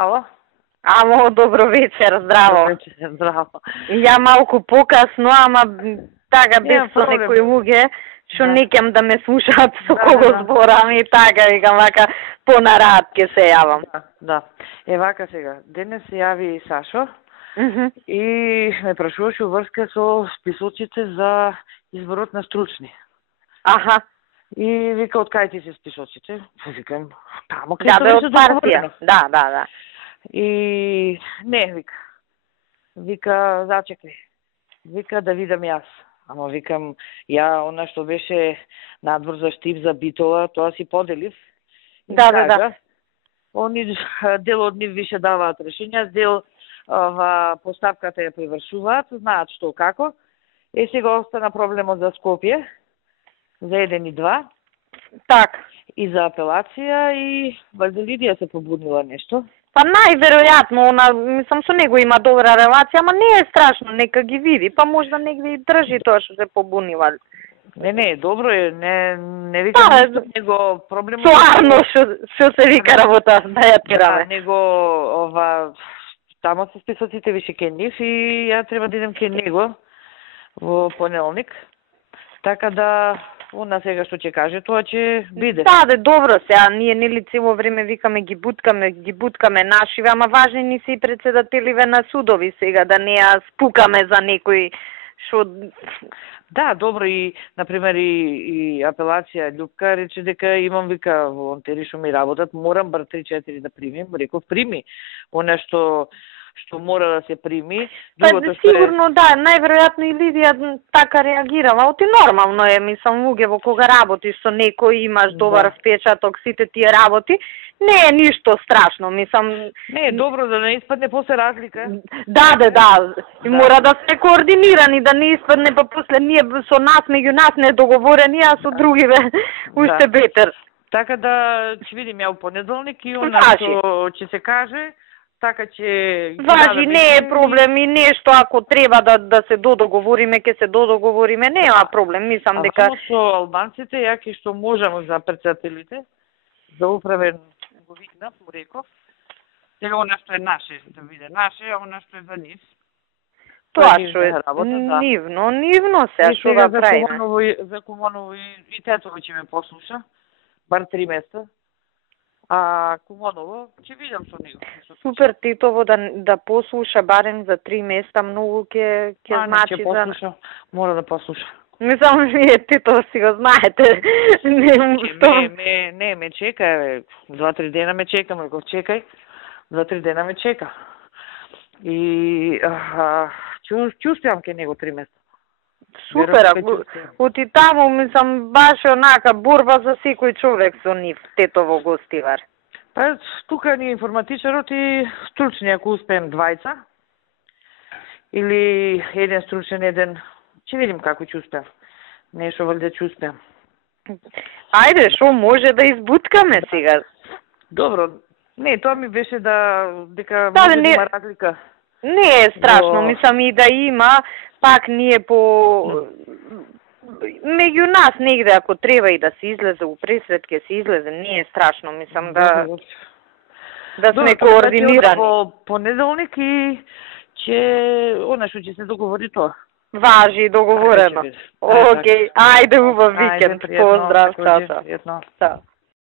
Ало? Амо, добро вечер, здраво. Добро вечер, здраво. Ја малку покасно, ама така без со некои луѓе, што не ќам да ме слушаат со кого зборам и така, викам вака, понарад ќе се јавам. Да. Вака сега, денес се јави Сашо и ме прашуваше врска со списоците за изборот на стручни. Аха. И вика, од кај ти се списоците? Викам, тамо кај се од партија. Да. И не, вика, зачекај. Вика да видам јас. Ама викам, ја она што беше надвор за Штип за Битола, тоа си поделив. Да. Они дел од нив више даваат решења, дел поставката ја привршуваат, знаат што како. Сега остана проблемот за Скопје, за 1 и 2. Так. И за апелација и валјда Лидија се побунила нешто. Па најверојатно, мислам со него има добра релација, ама не е страшно, нека ги види, па можда негде и држи тоа што се побунива. Не, добро е, не викам нешто, него проблемот... Стварно што се вика работа, да ја тираме. Него, тамо се списоците више ке нив и ја треба да идем ке него во понеделник. Така да, она сега што ќе каже, тоа ќе биде. Да, добро сега, ние нели цело време викаме ги буткаме нашиве, ама важни ни се и председателиве на судови сега, да не ја спукаме за некој што... Да, добро и, например, и апелација Љупка рече дека имам, вика, волонтери што ми работат, морам бар 3-4 да примим, реков прими, она што мора да се прими. Другото што сигурно да, најверојатно и Лидија така реагирала. Оти нормално е, мислам, луѓе во кога работиш со некој, имаш добар впечаток, сите тие работи, не е ништо страшно, мислам. Не е добро да не испадне после разлика. Да. И мора да се координирани, да не испадне па после ние со нас, меѓу нас не договорени, а со другиве уште бетер. Така да ќе видим ја у понеделник и она што ќе се каже. Така ќе... Важи, не е проблем и нешто, ако треба да се додоговориме, ќе се додоговориме, нема проблем, мислам дека... Само со албанците, ја ке што можам за председателите, за управен го викнав, му реков, сега она што е наше, да биде наше, а она што е за нив. Тоа што е нивно се, што да правиме. За Куманово и Тетово ќе ме послуша, бар 3 места. А Куманово ќе видам со него. Супер, Титово да послуша барем за 3 места, многу ќе значи за... послуша, мора да послуша. Мислам, вие Титово си го знаете. Не, ме чека, 2-3 дена ме чека, ме го чекај, 2-3 дена ме чека. И ќе успеам ке него 3 места. Супер, оти таму, мислам, баш онака борба за секој човек со нив, Тетово гостивар. Па, тука ни информатичарот и стручни, ако успеем 2 или еден стручен, ќе видим како ќе успеам. Нешто валјда ќе успеам. Ајде, шо може да избуткаме сега? Добро, не, тоа ми беше дека може да има разлика. Не е страшно, мислам и да има, пак ние меѓу нас негде, ако треба и да се излезе у пресвет, ќе се излезе, не е страшно, мислам да сме координирани. Во понеделник и она што ќе се договори тоа. Важи, договорено. Океј, ајде убав викенд, поздрав, чао.